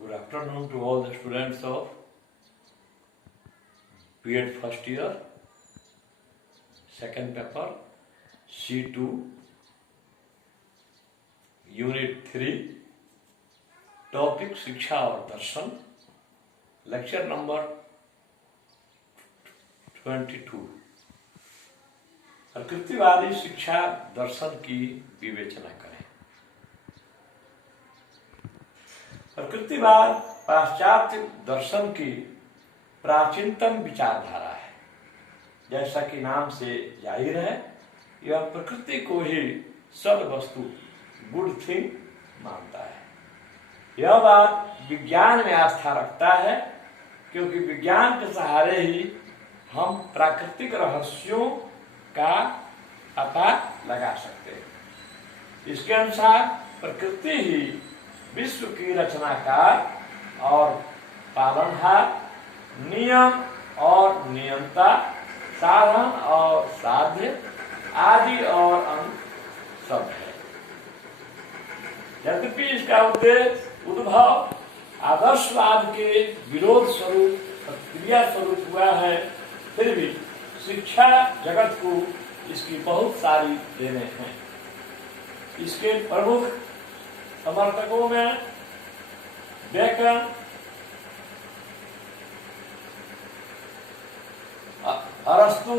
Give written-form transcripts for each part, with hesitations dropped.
Good afternoon to all the students of B.Ed first year, second paper, C2, Unit 3, topic शिक्षा और दर्शन, lecture number 22। प्रकृतिवादी शिक्षा दर्शन की विवेचना करें। प्रकृतिवाद पाश्चात्य दर्शन की प्राचीनतम विचारधारा है। जैसा कि नाम से जाहिर है, यह प्रकृति को ही सद वस्तु, गुड थिंग मानता है। यह बात विज्ञान में आस्था रखता है, क्योंकि विज्ञान के सहारे ही हम प्राकृतिक रहस्यों का पता लगा सकते हैं। इसके अनुसार प्रकृति ही विश्व की रचनाकार और पालनहार, नियम और नियंता, साधन और साध्य, आदि और अंत सब है। यद्यपि इसका उद्देश्य उद्भव आदर्शवाद के विरोध स्वरूप और क्रिया स्वरूप हुआ है, फिर भी शिक्षा जगत को इसकी बहुत सारी देने हैं। इसके प्रमुख समर्थकों में बेकन, अरस्तु,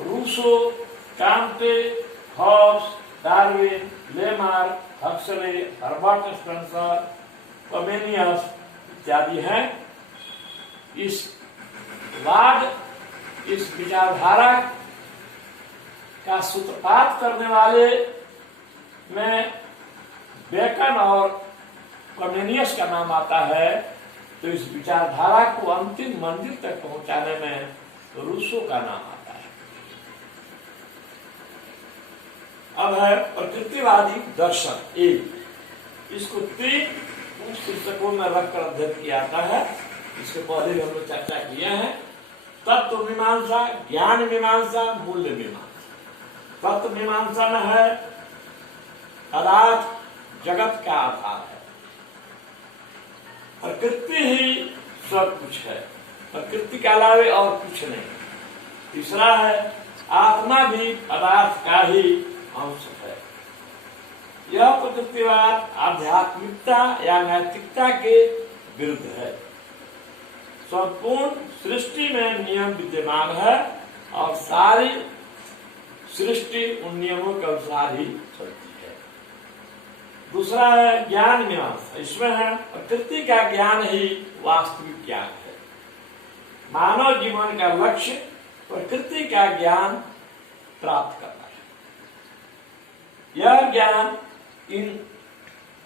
Rousseau, Comte, Hobbes, Darwin, Lamarck, Huxley, Herbert Spencer, Comenius इत्यादि हैं। इस विचारधारा का सूत्रपात करने वाले में बेकन और कमेनियस का नाम आता है, तो इस विचारधारा को अंतिम मंजिल तक पहुंचाने में रूसो का नाम आता है। अब है प्रकृतिवादी दर्शन एक। इसको 3 पुस्तकों में रखकर अध्ययन किया जाता है। इसके पहले भी हम लोग चर्चा किए हैं। तत्व मीमांसा, ज्ञान मीमांसा, मूल्य मीमांसा। तत्व मीमांसा में है पदार्थ जगत का आधार है, प्रकृति ही सब कुछ है, प्रकृति के अलावे और कुछ नहीं। तीसरा है आत्मा भी पदार्थ का ही अंश है। यह प्रकृतिवाद आध्यात्मिकता या नैतिकता के विरुद्ध है। संपूर्ण सृष्टि में नियम विद्यमान है और सारी सृष्टि उन नियमों के अनुसार ही चलती है। दूसरा है ज्ञान मीमांसा। इसमें है प्रकृति का ज्ञान ही वास्तविक ज्ञान है। मानव जीवन का लक्ष्य प्रकृति का ज्ञान प्राप्त करना है। यह ज्ञान इन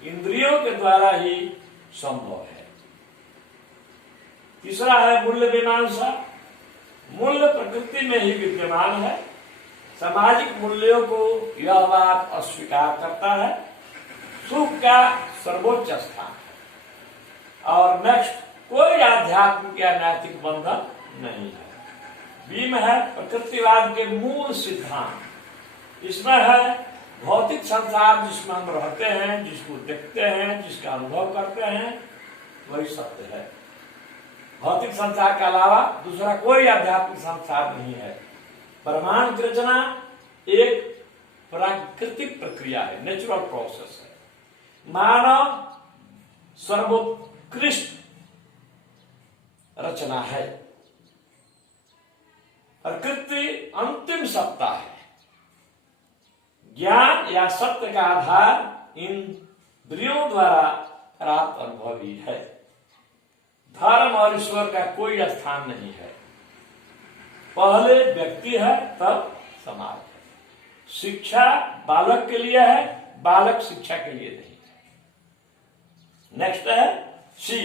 इंद्रियों के द्वारा ही संभव है। तीसरा है मूल्य मीमांसा। मूल्य प्रकृति में ही विद्यमान है। सामाजिक मूल्यों को यह बात अस्वीकार करता है। सुख का सर्वोच्च स्थान है और नेक्स्ट कोई आध्यात्मिक या नैतिक बंधन नहीं है। बी में है प्रकृतिवाद के मूल सिद्धांत। इसमें है भौतिक संसार जिसमें हम रहते हैं, जिसको देखते हैं, जिसका अनुभव करते हैं, वही सत्य है। भौतिक संसार के अलावा दूसरा कोई आध्यात्मिक संसार नहीं है। परमाणु की रचना एक प्राकृतिक प्रक्रिया है, नेचुरल प्रोसेस है। मानव सर्वोत्कृष्ट रचना है। प्रकृति अंतिम सत्ता है। ज्ञान या सत्य का आधार इंद्रियों द्वारा प्राप्त अनुभव ही है। धर्म और ईश्वर का कोई स्थान नहीं है। पहले व्यक्ति है, तब समाज है। शिक्षा बालक के लिए है, बालक शिक्षा के लिए नहीं है। नेक्स्ट है सी,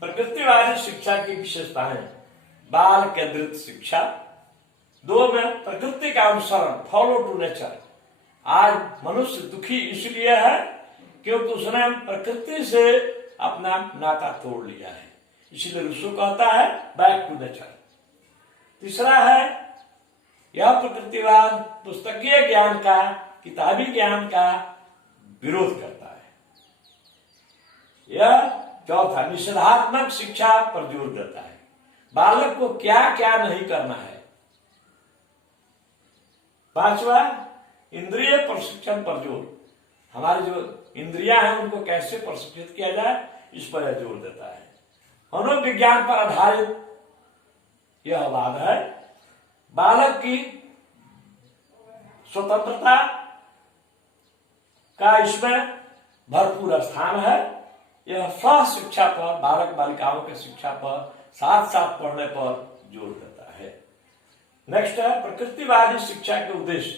प्रकृतिवादी शिक्षा की विशेषताएं। बाल केंद्रित शिक्षा। 2 में प्रकृति का अनुसरण, फॉलो टू नेचर। आज मनुष्य दुखी इसलिए है क्योंकि उसने प्रकृति से अपना नाता तोड़ लिया है। इसलिए रूसो कहता है बैक टू नेचर। तीसरा है यह प्रकृतिवाद पुस्तकीय ज्ञान का, किताबी ज्ञान का विरोध करता है। यह चौथा, निषेधात्मक शिक्षा पर जोर देता है, बालक को क्या क्या नहीं करना है। पांचवा, इंद्रिय प्रशिक्षण पर जोर, हमारी जो इंद्रियां हैं उनको कैसे प्रशिक्षित किया जाए इस पर जोर देता है। मनोविज्ञान पर आधारित यह वाद है, बालक की स्वतंत्रता का इसमें भरपूर स्थान है। यह स्व शिक्षा पर, बालक बालिकाओं की शिक्षा पर, साथ साथ पढ़ने पर जोर देता है। नेक्स्ट है प्रकृतिवादी शिक्षा के उद्देश्य।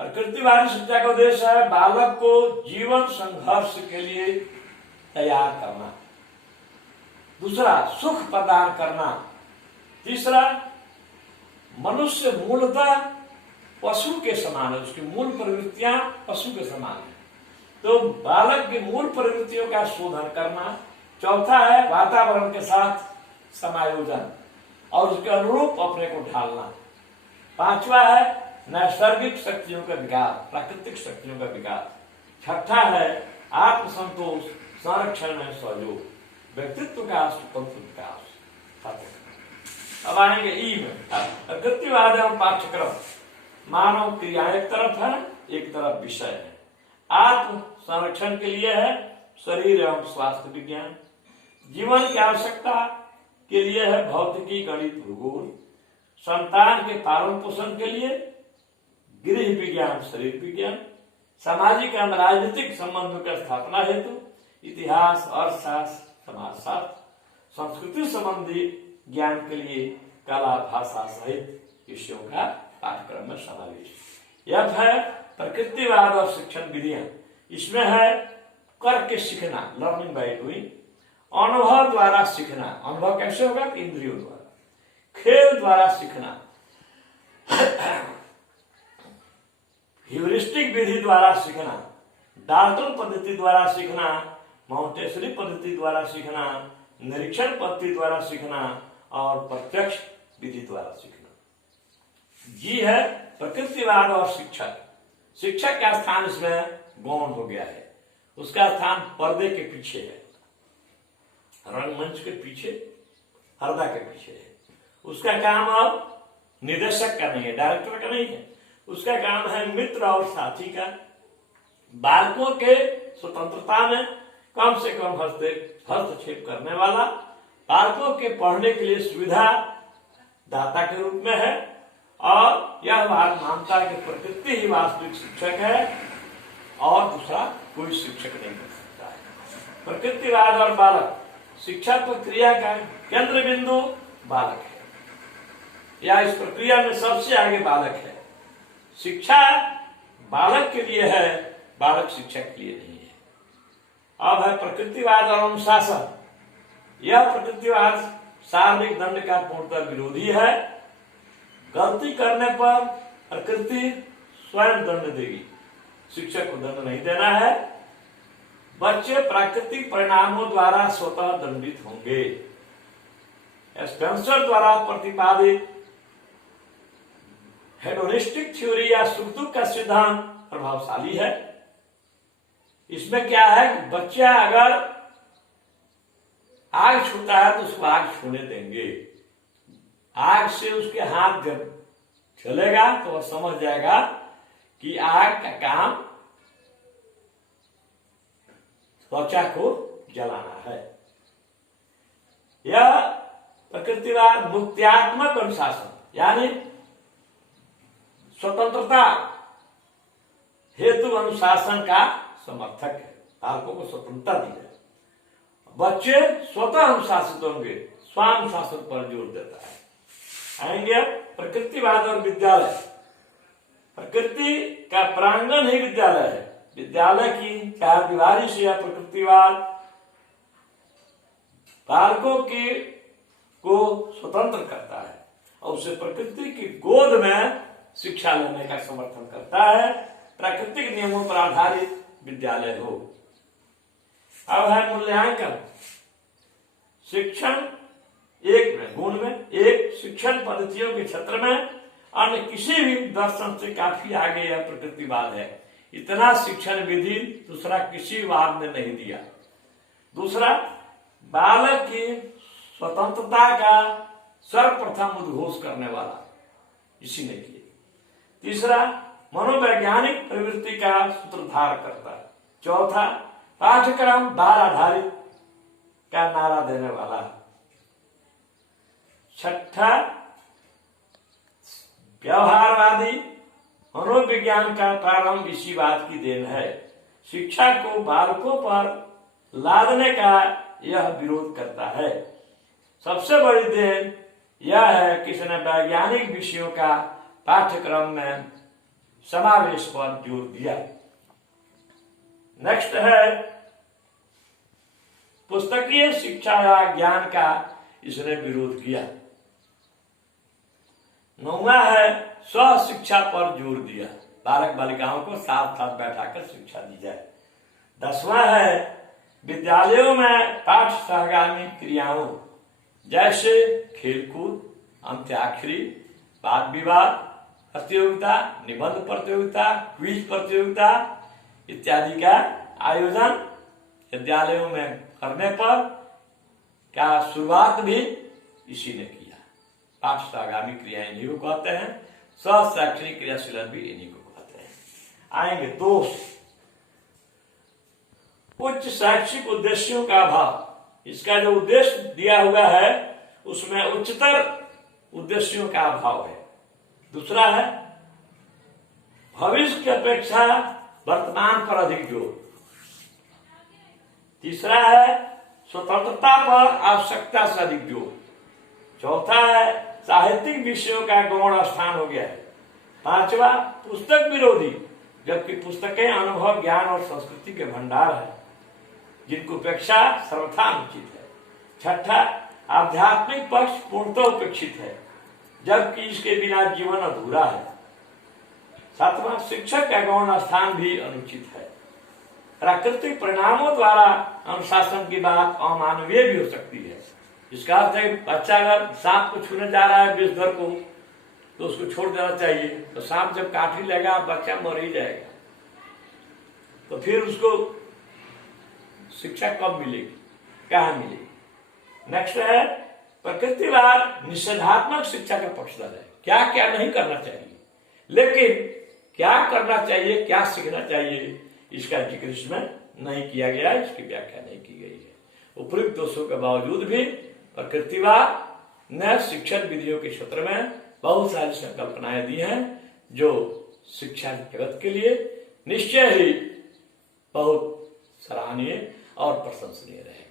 प्रकृतिवादी शिक्षा का उद्देश्य है बालक को जीवन संघर्ष के लिए तैयार करना। दूसरा, सुख प्रदान करना। तीसरा, मनुष्य मूलतः पशु के समान है, उसकी मूल प्रवृत्तियां पशु के समान है, तो बालक की मूल प्रवृत्तियों का शोधन करना। चौथा है वातावरण के साथ समायोजन और उसके अनुरूप अपने को ढालना। पांचवा है नैसर्गिक शक्तियों का विकास, प्राकृतिक शक्तियों का विकास। छठा है आत्मसंतोष, संरक्षण में सहयोग, व्यक्तित्व का स्वतंत्र विकास। अब आएंगे ई में, प्रकृतिवाद एवं पाठ्यक्रम। मानव क्रिया एक तरफ है, एक तरफ विषय है। आत्म संरक्षण के लिए है शरीर एवं स्वास्थ्य विज्ञान। जीवन की आवश्यकता के लिए है भौतिकी, गणित, भूगोल। संतान के पालन पोषण के लिए गृह विज्ञान, शरीर विज्ञान। सामाजिक एवं राजनीतिक संबंधों की स्थापना हेतु इतिहास, अर्थशास्त्र, समाजशास्त्र। संस्कृति संबंधी ज्ञान के लिए कला, भाषा सहित विषयों का पाठ्यक्रम में समावेश। यह है प्रकृतिवाद और शिक्षण विधियां। इसमें है करके सीखना, लर्निंग बाय डूइंग। अनुभव द्वारा सीखना, अनुभव कैसे होगा? इंद्रियों द्वारा। खेल द्वारा सीखना, ह्यूरिस्टिक विधि द्वारा सीखना, डाल्टन पद्धति द्वारा सीखना, माउंटेसरी पद्धति द्वारा सीखना, निरीक्षण पद्धति द्वारा सीखना और प्रत्यक्ष विधि द्वारा सीखना। जी है प्रकृतिवाद और शिक्षक। शिक्षक का स्थान इसमें गौण हो गया है, उसका स्थान पर्दे के पीछे है, रंगमंच के पीछे, पर्दा के पीछे है। उसका काम अब निदेशक का नहीं है, डायरेक्टर का नहीं है, उसका काम है मित्र और साथी का। बालकों के स्वतंत्रता में कम से कम हस्तक्षेप करने वाला, बालकों के पढ़ने के लिए सुविधा दाता के रूप में है। और यह बात मानता है कि प्रकृति ही वास्तविक शिक्षक है और दूसरा कोई शिक्षक नहीं कर सकता है। प्रकृतिवाद और बालक, शिक्षा प्रक्रिया का केंद्र बिंदु बालक है, या इस प्रक्रिया में सबसे आगे बालक है। शिक्षा बालक के लिए है, बालक शिक्षक के लिए नहीं है। अब है प्रकृतिवाद और अनुशासन। यह प्रकृतिवाद शारीरिक दंड का पूर्णतः विरोधी है। गलती करने पर प्रकृति स्वयं दंड देगी, शिक्षक को दंड नहीं देना है। बच्चे प्राकृतिक परिणामों द्वारा स्वतः दंडित होंगे। स्पेंसर द्वारा प्रतिपादित हेडोनिस्टिक थ्योरी या सुख दुख का सिद्धांत प्रभावशाली है। इसमें क्या है कि बच्चा अगर आग छूता है तो उसको आग छूने देंगे। आग से उसके हाथ जब चलेगा तो वह समझ जाएगा कि आग का काम त्वचा को जलाना है। यह प्रकृतिवाद मुक्त्यात्मक अनुशासन यानी स्वतंत्रता हेतु अनुशासन का समर्थक है। बालकों को स्वतंत्रता दी है, बच्चे स्वतः अनुशासित होंगे, स्वानुशासन पर जोर देता है। आएंगे प्रकृतिवाद और विद्यालय। प्रकृति का प्रांगण ही विद्यालय है। विद्यालय की चार दीवारी से यह प्रकृतिवाद बालकों को स्वतंत्र करता है और उसे प्रकृति की गोद में शिक्षा लेने का समर्थन करता है। प्राकृतिक नियमों पर आधारित विद्यालय हो। अब है मूल्यांकन। शिक्षण एक में गुण में, एक शिक्षण पद्धतियों के क्षेत्र में अन्य किसी भी दर्शन से काफी आगे यह प्रकृतिवाद है। इतना शिक्षण विधि दूसरा किसी वाद ने नहीं दिया। दूसरा, बालक की स्वतंत्रता का सर्वप्रथम उद्घोष करने वाला इसी ने किया। तीसरा, मनोवैज्ञानिक प्रवृत्ति का सूत्रधार करता है। चौथा, पाठ्यक्रम बाल आधारित का नारा देने वाला। छठा, व्यवहारवादी मनोविज्ञान का प्रारंभ इसी बात की देन है। शिक्षा को बालकों पर लादने का यह विरोध करता है। सबसे बड़ी देन यह है कि इसने वैज्ञानिक विषयों का पाठ्यक्रम में समावेश पर जोर दिया। नेक्स्ट है, पुस्तकीय शिक्षा या ज्ञान का इसने विरोध किया। नौवां है, स्व शिक्षा पर जोर दिया, बालक बालिकाओं को साथ साथ बैठाकर शिक्षा दी जाए। 10वां है, विद्यालयों में पाठ सहगामी क्रियाओं जैसे खेलकूद, अंत्याक्षरी, वाद विवाद प्रतियोगिता, निबंध प्रतियोगिता, क्विज प्रतियोगिता इत्यादि का आयोजन विद्यालयों में करने पर का शुरुआत भी इसी ने किया। पाठ सहगामी क्रियाएं इन्हीं को कहते हैं, स्व शैक्षणिक क्रियाशीलन भी इन्हीं को कहते हैं। आएंगे दोष, उच्च शैक्षिक उद्देश्यों का अभाव। इसका जो उद्देश्य दिया हुआ है उसमें उच्चतर उद्देश्यों का अभाव है। दूसरा है, भविष्य की अपेक्षा वर्तमान पर अधिक जोर। तीसरा है, स्वतंत्रता पर आवश्यकता से अधिक जोर। चौथा है, साहित्यिक विषयों का गौण स्थान हो गया है। पांचवा, पुस्तक विरोधी, जबकि पुस्तकें अनुभव, ज्ञान और संस्कृति के भंडार है जिनको उपेक्षा सर्वथा अनुचित है। छठा, आध्यात्मिक पक्ष पूर्णतः उपेक्षित है जबकि इसके बिना जीवन अधूरा है। सातवां, शिक्षक का गौण स्थान भी अनुचित है। प्राकृतिक परिणामों द्वारा अनुशासन की बात अमानवीय भी हो सकती है। इसका अर्थ है बच्चा अगर सांप को छूने जा रहा है विषधर को तो उसको छोड़ देना चाहिए, तो सांप जब काट ही लेगा बच्चा मर ही जाएगा, तो फिर उसको शिक्षा कब मिलेगी, कहाँ मिलेगी। नेक्स्ट है, प्रकृतिवाद निषेधात्मक शिक्षा का पक्षधर है। क्या क्या नहीं करना चाहिए, लेकिन क्या करना चाहिए, क्या सीखना चाहिए, इसका जिक्र इसमें नहीं किया गया, इसकी व्याख्या नहीं की गई है। उपयुक्त दोषों के बावजूद भी प्रकृतिवाद ने शिक्षण विधियों के क्षेत्र में बहुत सारी संकल्पनाएं दी हैं जो शिक्षा जगत के लिए निश्चय ही बहुत सराहनीय और प्रशंसनीय रहेगा।